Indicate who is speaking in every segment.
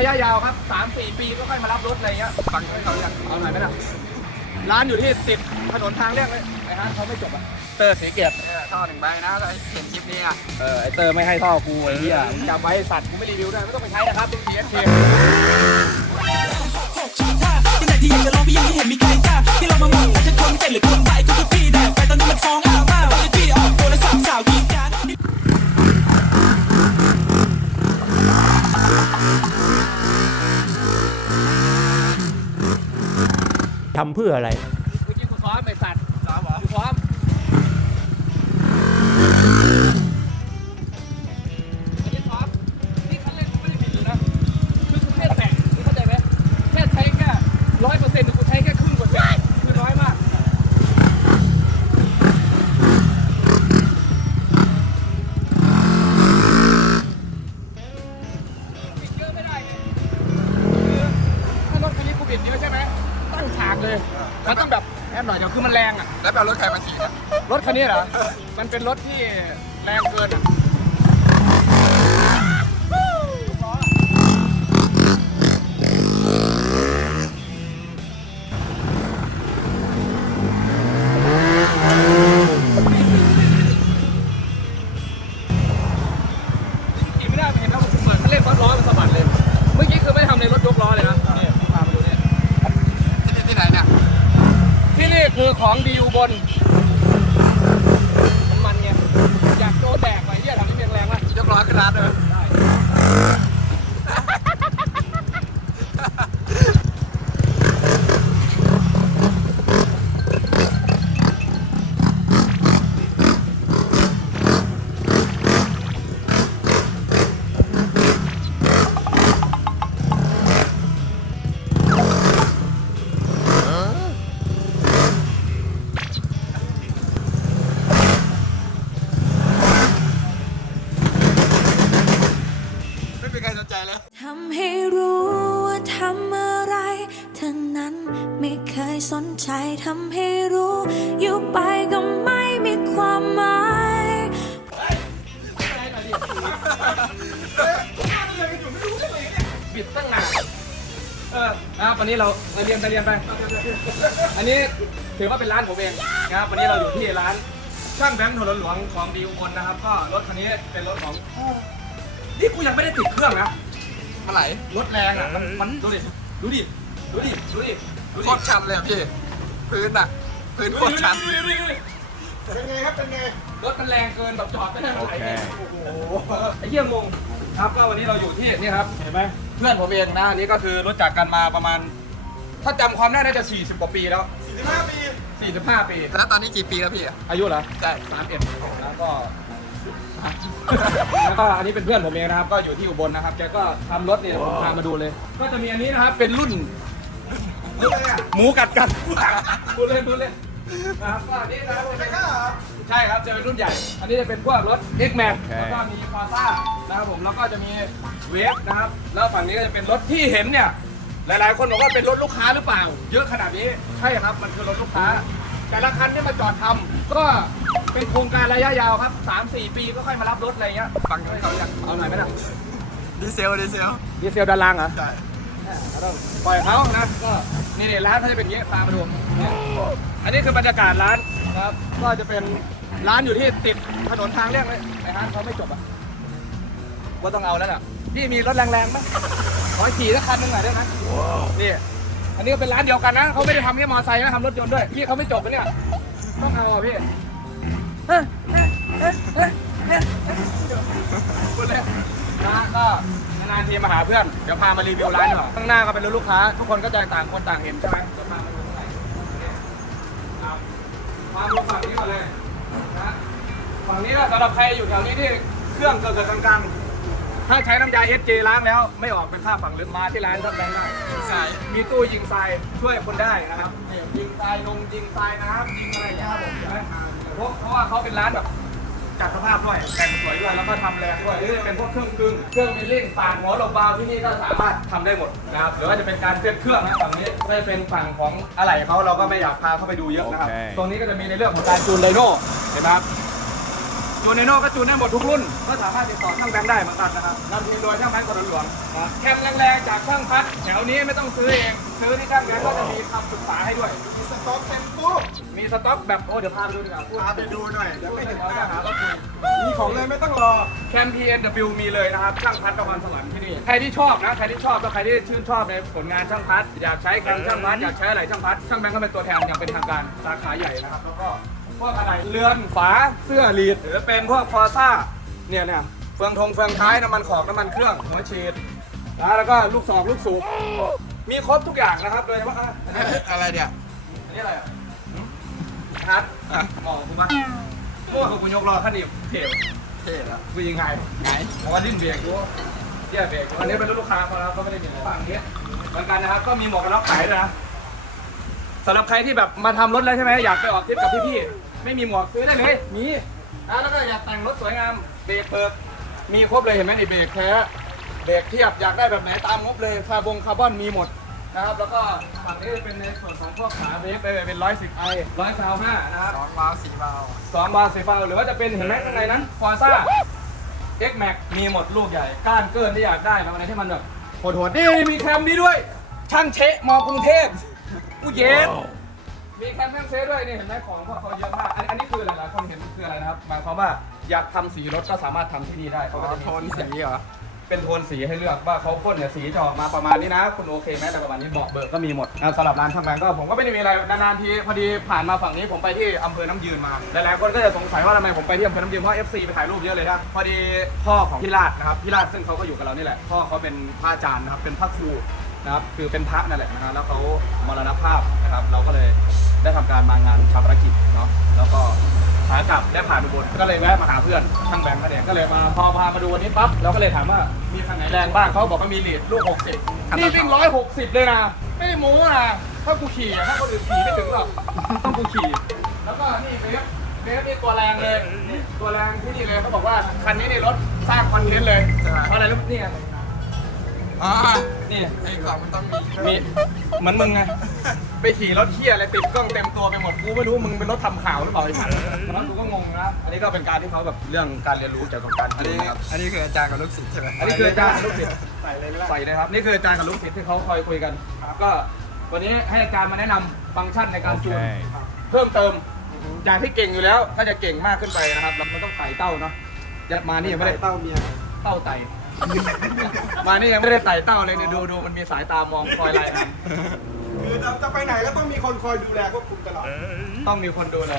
Speaker 1: ระยะยาวครับสามสี่ปีก็ค่อยมารับรถอะไรเงี้ยฟังเขาอยากเอาหน่อยไหมล่ะร้านอยู่ที่ติดถนนทางเลี่ยงเลยไอ้ฮะเขาไม่จบอะเตอร์สีเกียรติเนี่ยท่อหนึ่งใบนะก็เห็นคลิปนี้อะ
Speaker 2: เออไอเตอร์ไม่ให้ท่อกูไอ้เหี้ยมึ
Speaker 1: งจำไว้สัตว์กูไม่รีวิวด้วยไม่ต้องไปใช้นะครับดูทีเอสทีที่ไหนที่อยากจะลองพี่ยังไม่เห็นมีใครกล้าที่เรามาหมดแต่ฉันค ทำเพื่ออะไรเมื่อกี้กูซ้อมไอสัตว์ซ้อมเหรอกูซ้อมอันนี้ซ้อมนี่คันเลกูไม่ได้ผิดเลยนะคือกูแค่แตะมึงเข้าใจไหมแค่ใช้แค่ร้อยเปอร์เซ็นต์ มันต้องแบบแอบหน่อยเดี๋ยวคือมันแรงอะ
Speaker 2: แล้วไปเอารถใครมาขี่นะ
Speaker 1: รถคันนี้เหรอ มันเป็นรถที่แรงเกินอะขี่ไม่ได้เห็นแล้วผมเปิดคันเร่งพัดล้อมันสะบัดเลย เมื่อกี้คือไม่ได้ทำในรถยกล้อเลยนะนี่พามาดูเนี่ย ที่นี่ที่ไหนเนี่ย ที่นี่ คือของดีอยู่บนน้ำมันไงอยากโดนแดกไปเยี่ยทำให้เพียงแรงว่ะ
Speaker 2: ยกล้อขึ้นร้านเลย
Speaker 3: ทำให้รู้ว่าทำอะไรเท่านั้นไม่เคยสนใจทำให้รู้ อยู่ไปก็ไม่มีความหมาย
Speaker 1: บิดตั้งนานเออนะครับวันนี้เราไปเรียนไปเรียนไป อันนี้ถือว่าเป็นร้านผมเองนะครับ วันนี้เราอยู่ที่ร้านช่างแบงค์ถนนหลวงของดีอุบลนะครับ ก็รถคันนี้เป็นรถของ นี่กูยังไม่ได้ติดเครื่องนะ มาไหลรถแรงอะมันมันดูดิดูดิดูดิดูดิ
Speaker 2: ดูดิโคตรชันเลยอะพี่ พื้นอะ พื้นโคตรชัน
Speaker 4: เป็นไงครับเป็นไง
Speaker 1: รถมันแรงเกินแบบจอดไม่ได้มันไหลเนี่ยโอ้โหไอ้เหี้ยงงครับก็วันนี้เราอยู่ที่นี่ครับ เห็นไหมเพื่อนผมเองนะอันนี้ก็คือรู้จักกันมาประมาณ ถ้าจำความได้น่าจะ 40 กว่าปีแล้ว 45ปี45 ปี
Speaker 2: แล้วตอนนี้กี่ปีแล้วพี่
Speaker 1: อายุเหรอใช่31แล้วก็ แล้วก็อันนี้เป็นเพื่อนผมเองนะครับ ก็อยู่ที่อุบลนะครับ แกก็ทำรถเนี่ยผมพามาดูเลย ก็จะมีอันนี้นะครับ เป็นรุ่น หมูกัดกันพูดเล่นพูดเล่นนะครับก็อันนี้นะครับใช่ครับจะเป็นรุ่นใหญ่ อันนี้จะเป็นพวกรถ X Max แล้วก็มีฟาซ่านะครับผมแล้วก็จะมีเวฟนะครับแล้วฝั่งนี้ก็จะเป็นรถที่เห็นเนี่ยหลายๆ คนบอกว่าเป็นรถลูกค้าหรือเปล่า เยอะขนาดนี้ใช่ครับมันคือรถลูกค้า แต่ละคันที่มาจอดทำก็ เป็นโครงการระยะยาวครับ3-4 ปีก็ค่อยมารับรถอะไรเงี้ยฟังเขาอยากเอาหน่อยไหมล่ะ
Speaker 2: ดีเซลดีเซล
Speaker 1: ดีเซลด้านล่างเหรอใช่ปล่อยเขานะก็นี่เนี่ยร้านเขาจะเป็นอย่างนี้ตามมาดูเนี่ยอันนี้คือบรรยากาศร้านนะครับ ก็จะเป็นร้านอยู่ที่ติดถนนทางเลี่ยงเลยไอ้ฮะเขาไม่จบอะก็ต้องเอาแล้วล่ะพี่มีรถแรงๆไหมขอขี่สักคันหนึงหน่อยได้ไหมนี่อันนี้ก็เป็นร้านเดียวกันนะเขาไม่ได้ทำแค่มอเตอร์ไซค์นะทำรถยนต์ด้วยพี่เขาไม่จบนะเนี่ยต้องเอาอะพี่ นนะก็นานๆทีมาหาเพื่อน เดี๋ยวพามารีวิวร้านหน่อยข้างหน้าก็เป็นลูกค้า ทุกคนก็จะต่างคนต่างเห็นใช่ไหมจะพามาดูข้างในครับพามาฝั่งนี้ก่อนเลยนะฝั่งนี้ก็สำหรับใครอยู่แถวนี้ที่เครื่องเกิดๆกลางๆถ้าใช้น้ำยา SJ ล้างแล้วไม่ออกเป็นค่าฝั่งลึกมาที่ร้านทำแรงได้มีตู้ยิงทรายช่วยคนได้นะครับยิงทรายลงยิงทรายน้ำยิงอะไรเงี้ยครับผมใช่ไหม เพราะเพราะว่าเขาเป็นร้านแบบจัดสภาพด้วยแต่งสวยด้วยแล้วก็ทำแรงด้วยหรือจะเป็นพวกเครื่องกึ่งเครื่องมิลลิ่งปากหัวลมบาวที่นี่ก็สามารถทำได้หมดนะครับหรือว่าจะเป็นการเซ็ตเครื่องนะฝั่งนี้ก็จะเป็นฝั่งของอะไหล่เขาเราก็ไม่อยากพาเข้าไปดูเยอะนะครับโอเค ตรงนี้ก็จะมีในเรื่องของการจูนไดโน่เห็นไหมครับจูนในโน่ก็จูนได้หมดทุกรุ่น ก็สามารถติดต่อช่างแบงค์ได้เหมือนกันนะครับนำทีมโดยช่างแบงค์กรหลวงนะแคมแรงๆจากช่างพัดแถวนี้ไม่ต้องซื้อเองซื้อที่ช่างแบงค์ก็จะมีคำปรึกษาให้ด้วย
Speaker 4: มีสต็อกเต็มตู้
Speaker 1: มีสต็อกแบบโอ้เดี๋ยวพาไปดูดีกว่า
Speaker 4: พาไปดูหน่อยเดี๋ยวไม่ถึงบ้าน
Speaker 1: หารถคุยมีของเลยไม่ต้องรอแคม PNW มีเลยนะครับช่างพัดนครสวรรค์ที่นี่ใครที่ชอบนะใครที่ชอบแล้วใครที่ชื่นชอบในผลงานช่างพัดอยากใช้แคมช่างพัดอยากใช้อะไรช่างพัดช่างแบงค์ก็เป็นตัวแทนอย่างเป็นทางการสาขาใหญ่นะครับแล้วก็พวกอะไรเรือนฝาเสื้อลีดหรือเป็นพวกฟอร์ซ่าเนี่ยเนี่ยเฟืองทงเฟืองท้ายน้ำมันขอบน้ำมันเครื่องหัวฉีดนะแล้วก็ลูกศอกลูกสูบมีครบทุกอย่างนะครับโดยเฉพาะอะอะไรเนี่ยอันนี้อะไรอะฮั ทหมอกูปะมั่วกับกูยกรอขั้นดิบเทวเท่แล้วกูยิงไงไง
Speaker 2: เพราะว่าดิ้นเบรกกู
Speaker 1: เยี่ยเบรกอันนี้เป็นลูกค้าเขาแล้วก็ไม่ได้มีอะไรฝั่งนี้เหมือนกันนะครับก็มีหมวกกันน็อกขายด้วยนะสำหรับใครที่แบบมาทำรถแล้วใช่ไหมอยากไปออกทริปกับพี่ๆไม่มีหมวกซื้อได้เลยมีนะแล้วก็อยากแต่งรถสวยงามเบรกเปิดมีครบเลยเห็นไหมนี่เบรกแท้เบรกเทียบอยากได้แบบไหนตามงบเลยคาร์บงคาร์บอนมีหมดนะครับ แล้วก็ นี้เป็นในส่วนของพวกขาเบรกไปเป็นร้อยสิบไอ
Speaker 2: ร้อยซาวห้านะครับ
Speaker 5: สองวาล์วสี่วาล์ว
Speaker 1: สองบาร์สีฟ้าหรือว่าจะเป็นเห็นไหมข้างในนั้นฟอร์ซ่า X Max มีหมดลูกใหญ่ ก้านเกินที่อยากได้นะอะไรที่มันแบบโหดๆนี่มีแคมนี้ด้วย ช่างเชะมอกรุงเทพกูเย็นมีแคมช่างเชะด้วยนี่เห็นไหมของพวกเขาเยอะมากอันอันนี้คือหลายๆคนเห็นคืออะไรนะครับหมายความว่าอยากทำสีรถก็สามารถทำที่นี่ได้เ
Speaker 2: ขาก็จะมีโทนส
Speaker 1: ีเหรอ เป็นโทนสีให้เลือกว่าเขาพ่นเนี่ยสีจะออกมาประมาณนี้นะ คุณโอเคไหมแต่ประมาณนี้เบาะเบิกก็มีหมดนะสำหรับร้านช่างแบงก์ก็ผมก็ไม่ได้มีอะไรนานๆทีพอดีผ่านมาฝั่งนี้ผมไปที่อำเภอน้ำยืนมาหลายๆคนก็จะสงสัยว่าทำไมผมไปที่อำเภอน้ำยืนเพราะ FC ไปถ่ายรูปเยอะเลยนะพอดีพ่อของพี่ราชนะครับพี่ราชซึ่งเขาก็อยู่กับเรานี่แหละพ่อเขาเป็นพระอาจารย์นะครับเป็นพระครู นะครับคือเป็นพระนั่นแหละนะฮะแล้วเขามรณภาพนะครับ เราก็เลยได้ทำการมางานชาปนกิจเนาะแล้วก็ขากลับได้ผ่านอุบลก็เลยแวะมาหาเพื่อนช่างแบงค์นั่นเองก็เลยมาพอพามาดูวันนี้ปั๊บเราก็เลยถามว่ามีทางไหนแรงบ้างเขาบอกว่ามีลีดลูก60นี่วิ่ง160เลยนะไม่ได้โม้นะถ้ากูขี่อะถ้าคนอื่นขี่ไม่ถึงหรอกต้องกูขี่ แล้วก็นี่เบฟเบฟนี่ตัวแรงเลยนี่ตัวแรงที่นี่เลยเขาบอกว่าคันนี้ในรถสร้างคอนเทนต์เลยใช่ไหมเพราะอะไรรู้ไหมเนี่ย อ๋อนี่ไ
Speaker 5: อ้ของมันต้องมี
Speaker 1: มีเหมือนมึงไงไปขี่รถเที่ยอะไรติดกล้องเต็มตัวไปหมดกูไม่รู้มึงเป็นรถทำข่าวหรือเปล่าไอ้สัตว์แล้วกูก็งงนะอันนี้ก็เป็นการที่เขาแบบเรื่องการเรียนรู้เกี่ยวกับการ
Speaker 2: อันนี้ครับอันนี้คืออาจารย์กับลูกศิษย์ใช่ไหม
Speaker 1: อันนี้คืออาจารย์กับลูกศิษย์ใส่เลยใส่เลยครับนี่คืออาจารย์กับลูกศิษย์ที่เขาคอยคุยกันก็วันนี้ให้อาจารย์มาแนะนำฟังก์ชันในการจูนเพิ่มเติมจากที่เก่งอยู่แล้วถ้าจะเก่งมากขึ้นไปนะครับเรามันต้องไต่เต้าเนาะจะมานี่ยังไม่ได้เต้าเมียเต้าไต่ มานี่ยังไม่ได้ไต่เต้าเลยเนี่ยดูดูมันมีสายตามองคอยไล่ครับ
Speaker 4: คือจะไปไหนก็ต้องมีคนคอยดูแลควบคุมตลอด
Speaker 1: ต้องมีคนดูแล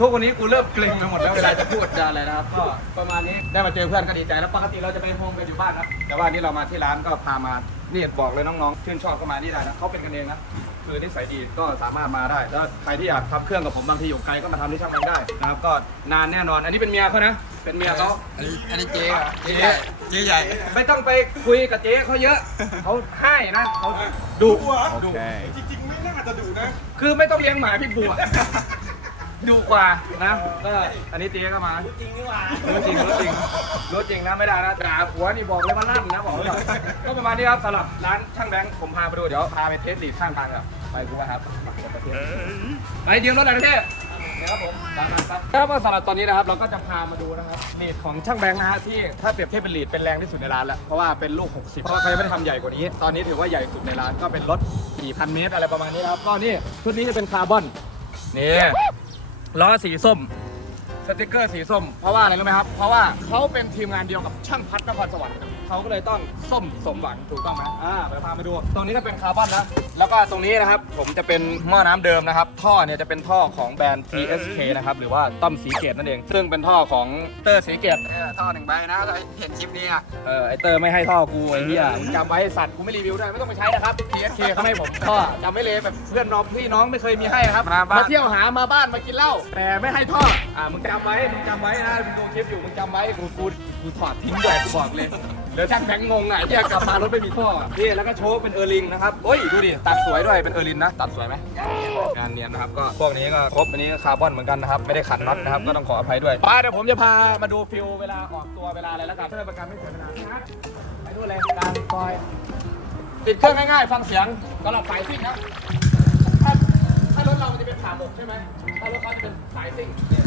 Speaker 1: ทุกวันนี้กูเริ่มเกรงไปหมดแล้วเวลาจะพูดจะอะไรนะครับ ก็ประมาณนี้ได้มาเจอเพื่อนก็ดีใจแล้วปกติเราจะไปโฮมกันอยู่บ้านครับแต่ว่านี่เรามาที่ร้านก็พามา นี่บอกเลยน้องๆชื่นชอบก็มานี่ได้นะเขาเป็นกันเองนะคือนิสัยดีก็สามารถมาได้แล้วใครที่อยากทำเครื่องกับผมบางทีอยู่ไกลก็มาทำที่ช่างแบงค์ได้นะครับก็นานแน่นอน อันนี้เป็นเมียเขานะ เป็นเมียเขา
Speaker 2: อันนี้อันนี้เจ๊เหรอเจ๊ใหญ่เจ๊ใหญ่
Speaker 1: ไม่ต้องไปคุยกับเจ๊เขาเยอะเขาให้นะเขาดุด
Speaker 4: ุจริงๆไม่น่าจะดูนะ
Speaker 1: คือไม่ต้องเลี้ยงหมาพี่บัว ดูกว่านะก็อันนี้เจ๊ก็มารู้จริงนี่หว่ารู้จริงรู้จริงรู้จริงนะไม่ได้นะด่าผัวนี่บอกเลยว่าลั่นนะบอกเลยก็ประมาณนี้ครับสำหรับร้านช่างแบงค์ผมพาไปดูเดี๋ยวพาไปเทสลีดข้างทางครับไปดูครับไปเดียวรถอะไรเท่เนี่ยครับผมตามนั้นครับสำหรับตอนนี้นะครับเราก็จะพามาดูนะครับลีดของช่างแบงค์นะฮะที่ถ้าเปรียบเทียบเป็นลีดเป็นแรงที่สุดในร้านแล้วเพราะว่าเป็นลูก 60 เพราะว่าเขายังไม่ได้ทำใหญ่กว่านี้ ตอนนี้ถือว่าใหญ่สุดในร้านก็เป็นรถ4,000 เมตรอะไรประมาณนี้ครับก็นี่ชุดนี้จะเป็นคาร์บอนนี่ ล้อสีส้ม สติกเกอร์สีส้ม เพราะว่าอะไรรู้ไหมครับ เพราะว่าเขาเป็นทีมงานเดียวกับช่างพัดนครสวรรค์ เขาก็เลยต้องส้มสมหวังถูกต้องไหมอ่าไปพามาดู ตรงนี้ก็เป็นคาร์บอนนะ แล้วก็ตรงนี้นะครับผมจะเป็นหม้อน้ำเดิมนะครับ ท่อเนี่ยจะเป็นท่อของแบรนด์ TSK นะครับหรือว่าต้อมสีเกตนั่นเอง ซึ่งเป็นท่อของเตอร์สีเกตเนี่ยท่อหนึ่งใบนะถ้าเห็นคลิปนี้อะ
Speaker 2: เออไอเตอร์ไม่ให้ท่อกูไอ้เหี้ย
Speaker 1: มึงจำไว้ไอ้สัตว์กูไม่รีวิวด้วยไม่ต้องไปใช้นะครับ TSK เขาให้ผมท่อจำไว้เลยแบบเพื่อนน้องพี่น้องไม่เคยมีให้นะครับมาบ้าน เที่ยวหามาบ้านมากินเหล้าแต่ไม่ให้ท่ออ่ามึงจำไว้มึงจำไว้นะมึงดูคลิปอยู่มึงจำไว้กูกูกูถอดทิ้งด้วยกูบอกเลย เดี๋ยวช่างแบงค์งงอะที่กลับมารถไม่มีท่อนี่แล้วก็โชว์เป็นเออร์ลิงนะครับโอ้ยดูดิตัดสวยด้วยเป็นเออร์ลินนะตัดสวยไหมงานเนียนนะครับก็พวกนี้ก็ครบอันนี้ก็คาร์บอนเหมือนกันนะครับไม่ได้ขันน็อตนะครับก็ต้องขออภัยด้วยป้าเดี๋ยวผมจะพามาดูฟิลเวลาออกตัวเวลาอะไรแล้วกันเพื่อเป็นการไม่เสียเวลานะไปดูเลยการคอยติดเครื่องง่ายๆฟังเสียงสำหรับสายซิ่งนะถ้าถ้ารถเรามันจะเป็นขาบกใช่ไหมถ้ารถเขาจะเป็นสายซิ่งเนี่ย